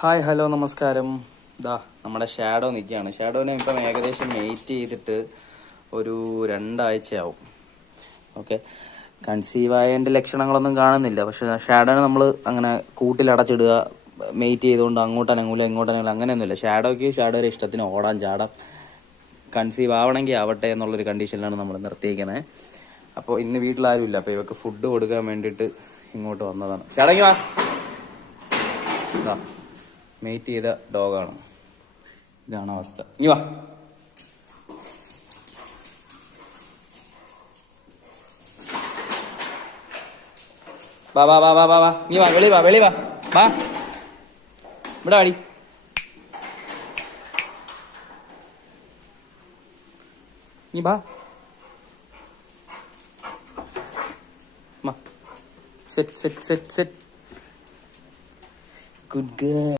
Hi hello നമസ്കാരം. ഇതാ നമ്മുടെ ഷാഡോ നിൽക്കുകയാണ്. ഷാഡോനെ ഇപ്പം ഏകദേശം മെയ്റ്റ് ചെയ്തിട്ട് ഒരു 2 ആഴ്ചയാവും. ഓക്കെ, കൺസീവ് ആയതിൻ്റെ ലക്ഷണങ്ങളൊന്നും കാണുന്നില്ല. പക്ഷെ ഷാഡോനെ നമ്മൾ അങ്ങനെ കൂട്ടിലടച്ചിടുക, മെയ്റ്റ് ചെയ്തുകൊണ്ട് അങ്ങോട്ടനങ്ങൂല ഇങ്ങോട്ടനങ്ങൂല അങ്ങനെയൊന്നുമില്ല. ഷാഡോയുടെ ഇഷ്ടത്തിന് ഓടാൻ ചാടാം. കൺസീവ് ആവണമെങ്കിൽ ആവട്ടെ എന്നുള്ളൊരു കണ്ടീഷനിലാണ് നമ്മൾ നിർത്തിയിരിക്കുന്നത്. അപ്പോൾ ഇന്ന് വീട്ടിലാരും ഇല്ല. അപ്പോൾ ഇവർക്ക് ഫുഡ് കൊടുക്കാൻ വേണ്ടിയിട്ട് ഇങ്ങോട്ട് വന്നതാണ്. ഷാഡോയ്ക്ക് വാ. മെയ്റ്റ് ചെയ്ത ഡോഗാണ്. ഇതാണ് അവസ്ഥ. ഇനി വാ. വാ വാ വാ വാ വാ വാ നീ വാ, വെളി വാ, വെളി വാ, വാ ഇവിടെ വാടി. നീ വാ. Set set set set. Good girl.